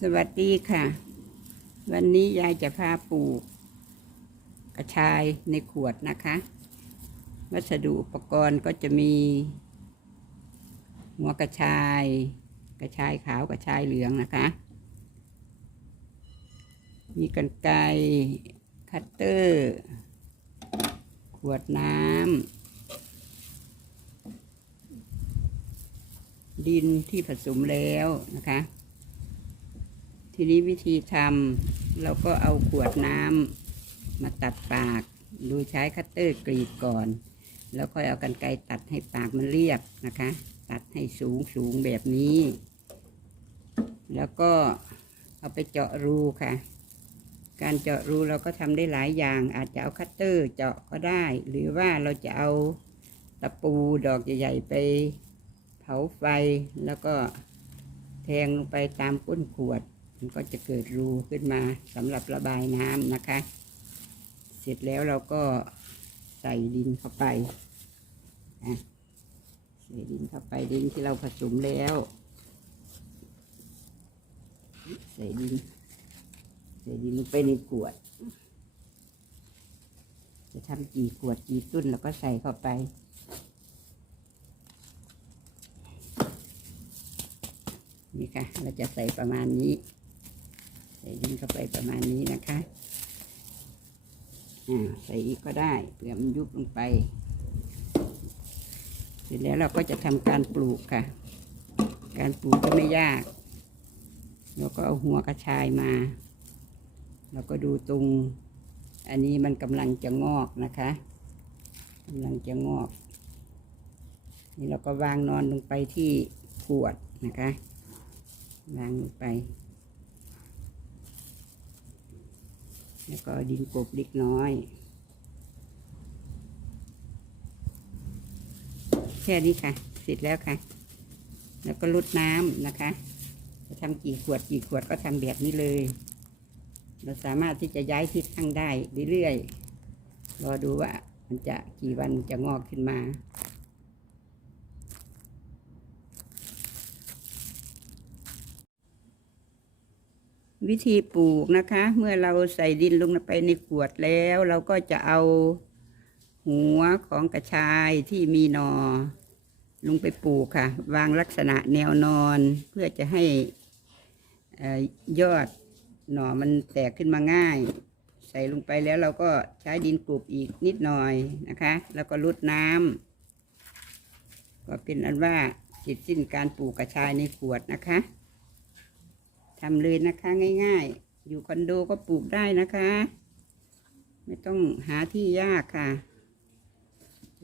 สวัสดีค่ะ วันนี้ยายจะพาปลูก กระชายในขวดนะคะ วัสดุอุปกรณ์ก็จะมี หัวกระชาย กระชายขาวกระชายเหลืองนะคะ มีกันไกรคัตเตอร์ ขวดน้ำดินที่ผสมแล้วนะคะ ทีนี้วิธีทำเราก็เอาขวดน้ำมาตัดปาก โดยใช้คัตเตอร์กรีดก่อน แล้วค่อยเอากันไกรตัดให้ปากมันเรียบนะคะ ตัดให้สูงสูงแบบนี้ แล้วก็เอาไปเจาะรูค่ะ การเจาะรูเราก็ทำได้หลายอย่าง อาจจะเอาคัตเตอร์เจาะก็ได้ หรือว่าเราจะเอาตะปูดอกใหญ่ๆไปเผาไฟแล้วก็แทงลงไปตามก้นขวด มันก็จะเกิดรูขึ้นมาสำหรับระบายน้ำนะคะ เสร็จแล้วเราก็ใส่ดินเข้าไปอะใส่ดินเข้าไปดินที่เราผสมแล้ว ใส่ดิน ใส่ดินลงไปในขวด จะทำกี่ขวดกี่ตุ้นเราก็ใส่เข้าไปนี่ค่ะ เราจะใส่ประมาณนี้ ใส่ดินเข้าไปประมาณนี้นะคะอ่าใส่อีกก็ได้เผื่อมันยุบลงไป เสร็จแล้วเราก็จะทำการปลูกค่ะ การปลูกก็ไม่ยากเราก็เอาหัวกระชายมา เราก็ดูตรง อันนี้มันกำลังจะงอกนะคะกำลังจะงอก นี่เราก็วางนอนลงไปที่ขวดนะคะ วางลงไป แล้วก็ดินกบเล็กน้อย แค่นี้ค่ะ เสร็จแล้วค่ะ แล้วก็ลดน้ำนะคะจะทำกี่ขวดกี่ขวดก็ทำแบบนี้เลย เราสามารถที่จะย้ายทิศทางได้เรื่อยๆรอดูว่ามันจะกี่วันจะงอกขึ้นมา วิธีปลูกนะคะ เมื่อเราใส่ดินลงไปในขวดแล้ว เราก็จะเอาหัวของกระชายที่มีหนอลงไปปลูกค่ะ วางลักษณะแนวนอนเพื่อจะให้ยอดหน่อมันแตกขึ้นมาง่าย ใส่ลงไปแล้วเราก็ใช้ดินกลบอีกนิดหน่อยนะคะ แล้วก็ลดน้ำก็เป็นอันว่าเสร็จสิ้นการปลูกกระชายในขวดนะคะ ทำเลยนะคะง่ายๆ อยู่คอนโดก็ปลูกได้นะคะ ไม่ต้องหาที่ยากค่ะ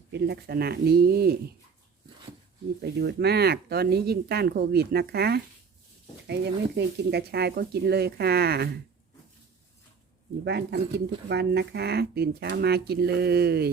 เป็นลักษณะนี้ มีประโยชน์มาก ตอนนี้ยิ่งต้านโควิดนะคะ ใครยังไม่เคยกินกระชายก็กินเลยค่ะ อยู่บ้านทำกินทุกวันนะคะ ตื่นเช้ามากินเลย